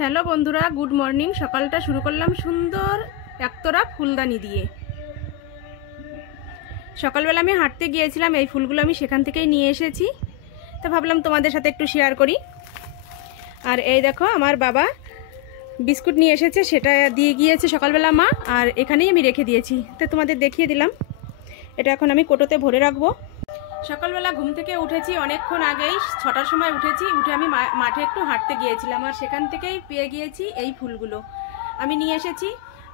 Hello বন্ধুরা, good morning. সকালটা শুরু করলাম সুন্দর একতরা ফুলদানি দিয়ে। সকালবেলা আমি হাঁটতে গিয়েছিলাম, এই ফুলগুলো আমি সেখান থেকেই নিয়ে এসেছি, তো ভাবলাম তোমাদের সাথে একটু শেয়ার করি। আর এই দেখো, আমার বাবা বিস্কুট নিয়ে এসেছে, সেটা দিয়ে গিয়েছে সকালবেলা মা, আর এখানেই আমি রেখে দিয়েছি, তো তোমাদের দেখিয়ে দিলাম। এটা এখন আমি কোটোতে ভরে রাখবো। সকালবেলা ঘুম থেকে উঠেছি অনেকক্ষণ আগেই, 6টার সময় উঠেছি। উঠে আমি মাঠে একটু হাঁটতে গিয়েছিলাম, আর সেখান থেকেই পেয়ে গিয়েছি এই ফুলগুলো, আমি নিয়ে এসেছি।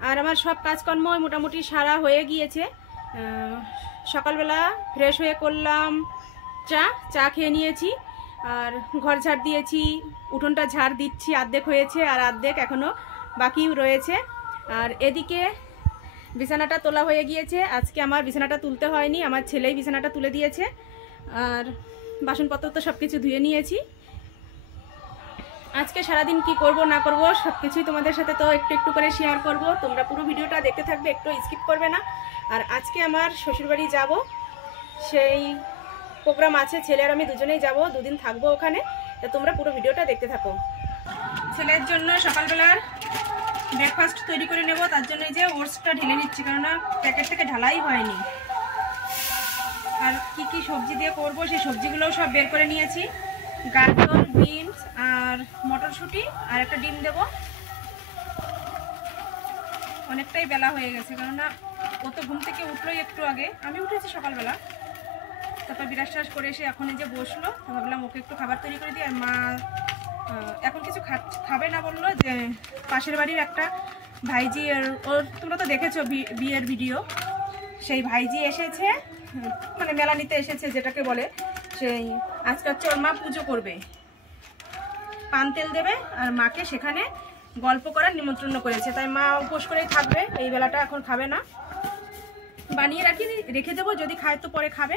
আর আমার সব কাজকর্ম মোটামুটি সারা হয়ে গিয়েছে। সকালবেলা ফ্রেশ হয়ে করলাম চা খেয়ে নিয়েছি, আর ঘর ঝাড় দিয়েছি, উঠোনটা ঝাড় দিচ্ছি, অর্ধেক হয়েছে আর অর্ধেক এখনও বাকি রয়েছে। আর এদিকে বিছানাটা তোলা হয়ে গিয়েছে। আজকে আমার বিছানাটা তুলতে হয়নি, আমার ছেলেই বিছানাটা তুলে দিয়েছে। আর বাসনপত্র তো সব কিছু ধুয়ে নিয়েছি। আজকে সারাদিন কি করব না করব সব কিছুই তোমাদের সাথে তো একটু একটু করে শেয়ার করব। তোমরা পুরো ভিডিওটা দেখতে থাকবে, একটু স্কিপ করবে না। আর আজকে আমার শ্বশুরবাড়ি যাব, সেই প্রোগ্রাম আছে, ছেলে আর আমি দুজনেই যাব, দুদিন থাকবো ওখানে। তো তোমরা পুরো ভিডিওটা দেখতে থাকো। ছেলের জন্য সকালবেলার ব্রেকফাস্ট তৈরি করে নেব, তার জন্য যে ওটসটা ঢেলে নিচ্ছি, কেননা প্যাকেট থেকে ঢালাই হয়নি। আর কি কি সবজি দিয়ে করব সেই সবজিগুলোও সব বের করে নিয়েছি। গাজর, বিনস আর মটরশুঁটি, আর একটা ডিম দেব। অনেকটাই বেলা হয়ে গেছে, কেননা ও তো ঘুম থেকে উঠলোই একটু আগে, আমি উঠেছি সকালবেলা। তারপর বিরাজ টাস করে এসে এখন এই যে বসলো, ভাবলাম ওকে একটু খাবার তৈরি করে দিই। আর মা এখন কিছু খাবে না, বললো যে পাশের বাড়ির একটা ভাইজি, ওর তোমরা তো দেখেছো বিয়ের ভিডিও, সেই ভাইজি এসেছে, মানে মেলা নিতে এসেছে যেটাকে বলে, সেই আজকে হচ্ছে ওর মা পুজো করবে, পান তেল দেবে, আর মাকে সেখানে গল্প করার নিমন্ত্রণ করেছে। তাই মা উপোস করেই থাকবে, এই বেলাটা এখন খাবে না, বানিয়ে রেখে দেবো, যদি খায় তো পরে খাবে।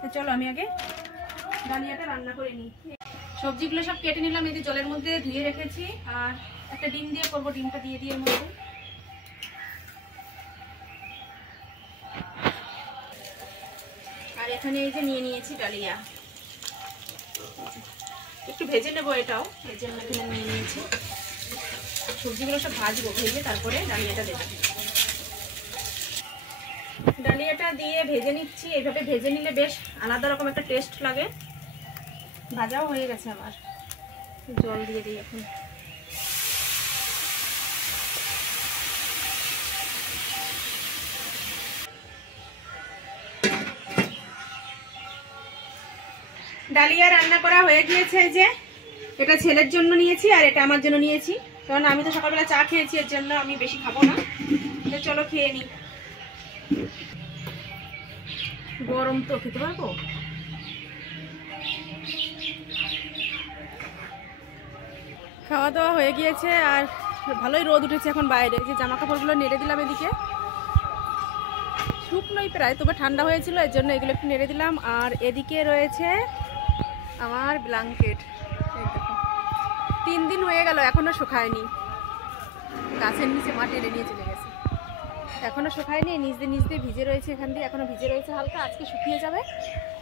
তো চলো আমি আগে ডালিয়াটা রান্না করে নিই। সবজিগুলো সব কেটে নিলাম, এই যে জলের মধ্যে ধুয়ে রেখেছি। আর একটা ডিম দিয়ে করবো, ডিমটা দিয়ে দিয়ে মধ্যে। আর এখানে এই যে নিয়ে নিয়েছি ডালিয়া, একটু ভেজে নেবো এটাও, এই জন্য এখানে নিয়ে নিয়েছি। সবজিগুলো সব ভাজবো, ভেজে তারপরে ডালিয়াটা দেবো। ডালিয়াটা দিয়ে ভেজে নিচ্ছি, এইভাবে ভেজে নিলে বেশ আলাদা রকম একটা টেস্ট লাগে। ভাজাও হয়ে গেছে আমার, জল দিয়ে দিই এখন। ডালিয়া রান্না করা হয়ে গিয়েছে, এই যে এটা ছেলের জন্য নিয়েছি আর এটা আমার জন্য নিয়েছি, কারণ আমি তো সকালবেলা চা খেয়েছি, এর জন্য আমি বেশি খাবো না। তো চলো খেয়ে নিই। গরম তো খেতে পারবো। খাওয়া দাওয়া হয়ে গিয়েছে, আর ভালোই রোদ উঠেছে এখন বাইরে। যে জামা কাপড়গুলো নেড়ে দিলাম এদিকে, শুকনোই প্রায়, তবে ঠান্ডা হয়েছিল, এর জন্য এগুলো একটু নেড়ে দিলাম। আর এদিকে রয়েছে আমার ব্ল্যাঙ্কেট, 3 দিন হয়ে গেল এখনো শুকায়নি, গাছের নিচে মা টেনে নিয়ে চলে গেছে, এখনো শুকায়নি, নিচ দিয়ে ভিজে রয়েছে, এখান দিয়ে এখনো ভিজে রয়েছে হালকা, আজকে শুকিয়ে যাবে।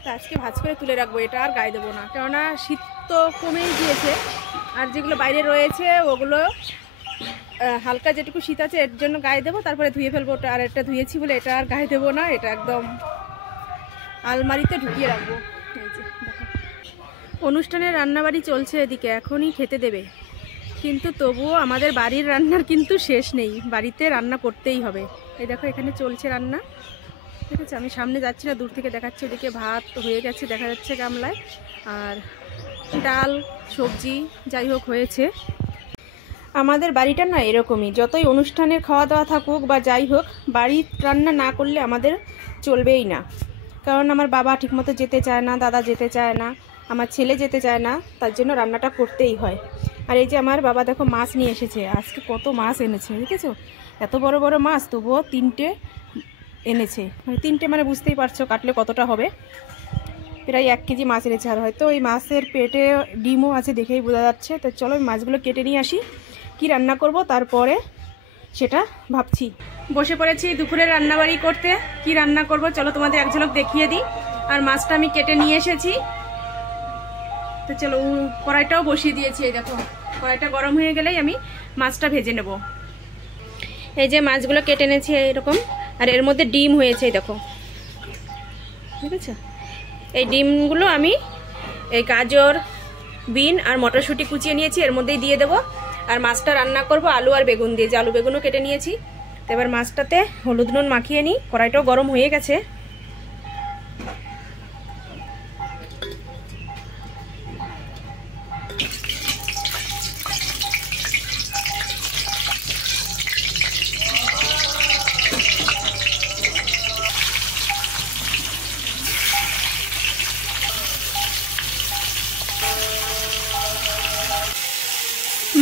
তো আজকে ভাঁজ করে তুলে রাখবো, এটা আর গায়ে দেবো না, কেননা শীত তো কমেই গিয়েছে। আর যেগুলো বাইরে রয়েছে ওগুলো হালকা যেটুকু শীত আছে এর জন্য গায়ে দেবো, তারপরে ধুয়ে ফেলবো ওটা। আর এটা ধুয়েছি বলে এটা আর গায়ে দেবো না, এটা একদম আলমারিতে ঢুকিয়ে রাখবো। এই যে দেখো, অনুষ্ঠানের রান্নাবাড়ি চলছে এদিকে, এখনই খেতে দেবে, কিন্তু তবুও আমাদের বাড়ির রান্নার কিন্তু শেষ নেই, বাড়িতে রান্না করতেই হবে। এই দেখো এখানে চলছে রান্না, ঠিক আছে। আমি সামনে যাচ্ছি না, দূর থেকে দেখাচ্ছি। ওদিকে ভাত হয়ে গেছে দেখা যাচ্ছে গামলায়, আর ডাল সবজি যাই হোক হয়েছে। আমাদের বাড়িটা না এরকমই, যতই অনুষ্ঠানের খাওয়া দাওয়া থাকুক বা যাই হোক, বাড়ির রান্না না করলে আমাদের চলবেই না। কারণ আমার বাবা ঠিকমতো যেতে চায় না, দাদা যেতে চায় না, আমার ছেলে যেতে চায় না, তার জন্য রান্নাটা করতেই হয়। আর এই যে আমার বাবা দেখো মাছ নিয়ে এসেছে, আজকে কত মাছ এনেছে দেখেছো, এত বড় বড় মাছ, তবুও 3টে এনেছে, মানে 3টে মানে বুঝতেই পারছো কাটলে কতটা হবে, প্রায় 1 কেজি মাছ এনেছে। আর হয়তো ওই মাছের পেটে ডিমও আছে, দেখেই বোঝা যাচ্ছে। তো চলো আমি মাছগুলো কেটে নিয়ে আসি, কি রান্না করব তারপরে সেটা ভাবছি। বসে পড়েছি দুপুরে রান্নাবাড়ি করতে, কি রান্না করব চলো তোমাদের এক ঝলক দেখিয়ে দিই। আর মাছটা আমি কেটে নিয়ে এসেছি, তো চলো কড়াইটাও বসিয়ে দিয়েছি, এই দেখো কড়াইটা গরম হয়ে গেলেই আমি মাছটা ভেজে নেব। এই যে মাছগুলো কেটে এনেছি এরকম, আর এর মধ্যে ডিম হয়েছে দেখো, ঠিক আছে। এই ডিমগুলো আমি এই গাজর, বিন আর মটরশুঁটি কুচিয়ে নিয়েছি, এর মধ্যেই দিয়ে দেবো। আর মাছটা রান্না করব আলু আর বেগুন দিয়ে, যে আলু বেগুনও কেটে নিয়েছি। তো এবার মাছটাতে হলুদ নুন মাখিয়ে নিই। কড়াইটাও গরম হয়ে গেছে।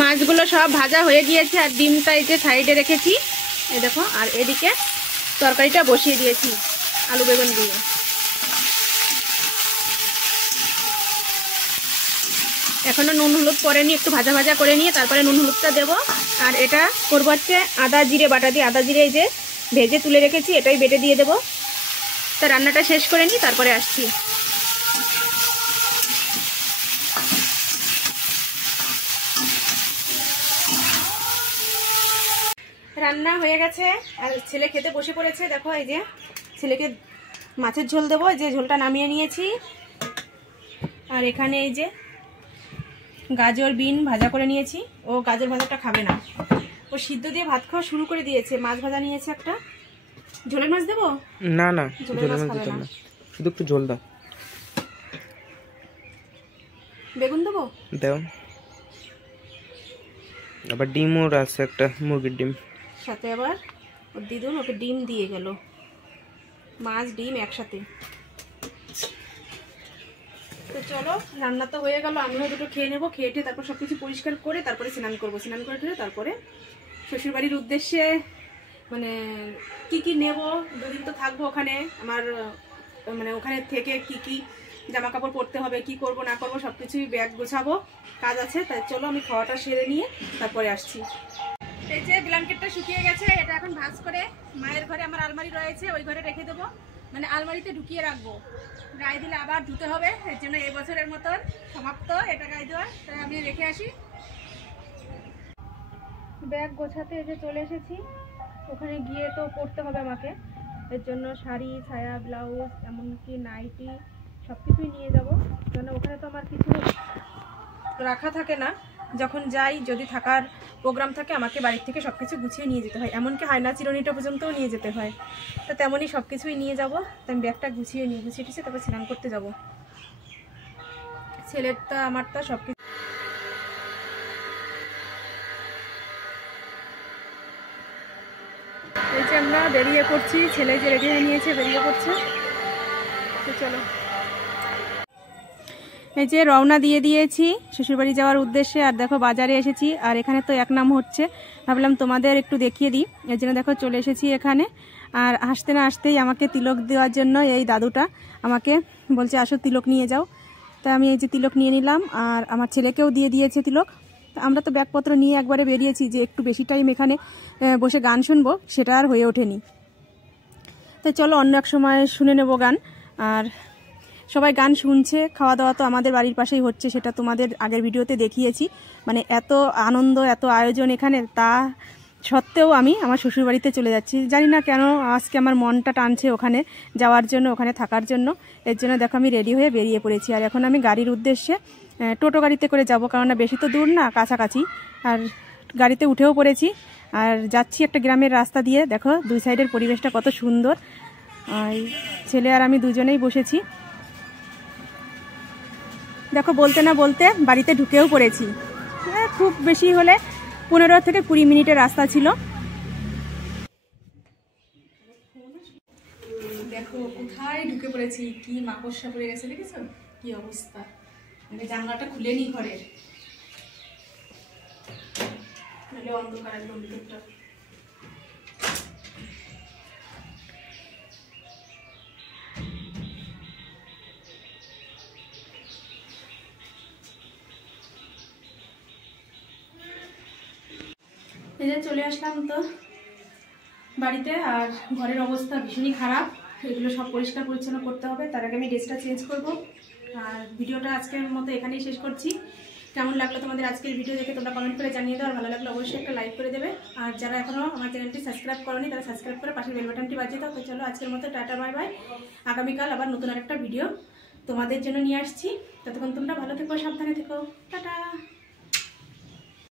মাছগুলো সব ভাজা হয়ে গিয়েছে, আর ডিমটা এই যে সাইডে রেখেছি, এই দেখো। আর এদিকে তরকারিটা বসিয়ে দিয়েছি আলু বেগুন দিয়ে। এখনো নুন হলুদ পরে নিয়ে একটু ভাজা ভাজা করে নিয়ে তারপরে নুন হলুদটা দেবো। আর এটা করবো হচ্ছে আদা জিরে বাটা দিয়ে। আদা জিরে এই যে ভেজে তুলে রেখেছি, এটাই বেটে দিয়ে দেবো। তা রান্নাটা শেষ করে নিই, তারপরে আসছি। রান্না হয়ে গেছে, আর ছেলে খেতে বসে পড়েছে। দেখো এই যে ছেলেকে মাছের ঝোল দেবো, এই যে ঝোলটা নামিয়ে নিয়েছি। আর এখানে এই যে গাজর বিন ভাজা করে নিয়েছি। ও গাজর ভাজাটা খাবে না, ও সিদ্ধ দিয়ে ভাত খাওয়া শুরু করে দিয়েছে। মাছ ভাজা নিয়েছে একটা। ঝোলের মাছ দেবো? না না, ঝোলের মাছ খাবে না, শুধু একটু ঝোল দাও। বেগুন দেবো? দাও। আবার ডিমও আছে, একটা মুরগির ডিম সাথে। আবার ওর দিদুন ওকে ডিম দিয়ে গেল, মাছ ডিম একসাথে। তো চলো, রান্না তো হয়ে গেল, আমিও দুটো খেয়ে নেবো। খেয়ে টেয়ে তারপর সবকিছু পরিষ্কার করে তারপরে স্নান করবো। স্নান করে ঠেলে তারপরে শ্বশুরবাড়ির উদ্দেশ্যে মানে কি কি নেব, দুদিন তো থাকবো ওখানে। আমার মানে ওখানে থেকে কি কি জামা কাপড় পরতে হবে, কি করব না করব সবকিছুই ব্যাগ গোছাবো, কাজ আছে। তাই চলো আমি খাওয়াটা সেরে নিয়ে তারপরে আসছি। এই যে ব্ল্যাঙ্কেটটা শুকিয়ে গেছে, এটা এখন ভাঁজ করে মায়ের ঘরে আমার আলমারি রয়েছে, ওই ঘরে রেখে দেবো। মানে আলমারিতে ঢুকিয়ে রাখবো, গায়ে দিলে আবার ধুতে হবে। এর জন্য এই বছরের মতন সমাপ্ত এটা গায়ে দেওয়া। তাই আমি রেখে আসি। ব্যাগ গোছাতে এসে চলে এসেছি। ওখানে গিয়ে তো পরতে হবে আমাকে, এর জন্য শাড়ি, ছায়া, ব্লাউজ, এমনকি নাইটি সব কিছুই নিয়ে যাবো। কারণ ওখানে তো আমার কিছু রাখা থাকে না। যখন যাই, যদি থাকার প্রোগ্রাম থাকে, আমাকে বাড়ির থেকে সব কিছু গুছিয়ে নিয়ে যেতে হয়। এমনকি হায়না চিরুনিটা পর্যন্তও নিয়ে যেতে হয়। তো তেমনই সব কিছুই নিয়ে যাব। তাই আমি ব্যাগটা গুছিয়ে টিছিয়ে তারপর স্নান করতে যাব। ছেলেরটা আমারটা সব কিছু। এই যে আমরা বেরিয়ে পড়ছি, ছেলে যে রেডি হয়ে নিয়েছে বেরিয়ে পড়ছে। তো চলো, এই যে রওনা দিয়ে দিয়েছি শ্বশুরবাড়ি যাওয়ার উদ্দেশ্যে। আর দেখো বাজারে এসেছি, আর এখানে তো এক নাম হচ্ছে, ভাবলাম তোমাদের একটু দেখিয়ে দিই। এর জন্য দেখো চলে এসেছি এখানে। আর আসতে না আসতেই আমাকে তিলক দেওয়ার জন্য এই দাদুটা আমাকে বলছে আসো তিলক নিয়ে যাও। তা আমি এই যে তিলক নিয়ে নিলাম, আর আমার ছেলেকেও দিয়ে দিয়েছে তিলক। আমরা তো ব্যাগপত্র নিয়ে একবারে বেরিয়েছি, যে একটু বেশি টাইম এখানে বসে গান শুনবো সেটা আর হয়ে ওঠেনি। তো চলো অন্য এক সময় শুনে নেব গান। আর সবাই গান শুনছে, খাওয়া দাওয়া তো আমাদের বাড়ির পাশেই হচ্ছে, সেটা তোমাদের আগের ভিডিওতে দেখিয়েছি। মানে এত আনন্দ, এত আয়োজন এখানে, তা সত্ত্বেও আমি আমার শ্বশুরবাড়িতে চলে যাচ্ছি। জানি না কেন আজকে আমার মনটা টানছে ওখানে যাওয়ার জন্য, ওখানে থাকার জন্য। এর জন্য দেখো আমি রেডি হয়ে বেরিয়ে পড়েছি। আর এখন আমি গাড়ির উদ্দেশ্যে টোটো গাড়িতে করে যাব, কারণ বেশি তো দূর না, কাছাকাছি। আর গাড়িতে উঠেও পড়েছি, আর যাচ্ছি একটা গ্রামের রাস্তা দিয়ে। দেখো দুই সাইডের পরিবেশটা কত সুন্দর। আর ছেলে আর আমি দুজনেই বসেছি। দেখো বলতে না বলতে বাড়িতে ঢুকেও পড়েছি। খুব বেশি হলে 15 থেকে 20 মিনিটের রাস্তা ছিল। দেখো কোথায় ঢুকে পড়েছি, কি মাকড়সা পড়ে গেছে, দেখেছো কি অবস্থা। আমি জানলাটা খুলে নি ঘরের, নাহলে অন্ধকার একদম ভিতরটা। এই যে চলে আসলাম তো বাড়িতে, আর ঘরের অবস্থা ভীষণই খারাপ। এগুলো সব পরিষ্কার পরিচ্ছন্ন করতে হবে। তার আগে আমি ড্রেসটা চেঞ্জ করব। আর ভিডিওটা আজকের মতো এখানেই শেষ করছি। কেমন লাগলো তোমাদের আজকের ভিডিও দেখে তোমরা কমেন্ট করে জানিয়ে দাও, আর ভালো লাগলে অবশ্যই একটা লাইক করে দেবে। আর যারা এখনও আমার চ্যানেলটি সাবস্ক্রাইব করোনি তারা সাবস্ক্রাইব করে পাশের বেল বাটনটি বাজিয়ে দাও। তো চলো আজকের মতো টাটা বাই বাই। আগামীকাল আবার নতুন আরেকটা ভিডিও তোমাদের জন্য নিয়ে আসছি। ততক্ষণ তোমরা ভালো থেকো, সাবধানে থেকো, টাটা।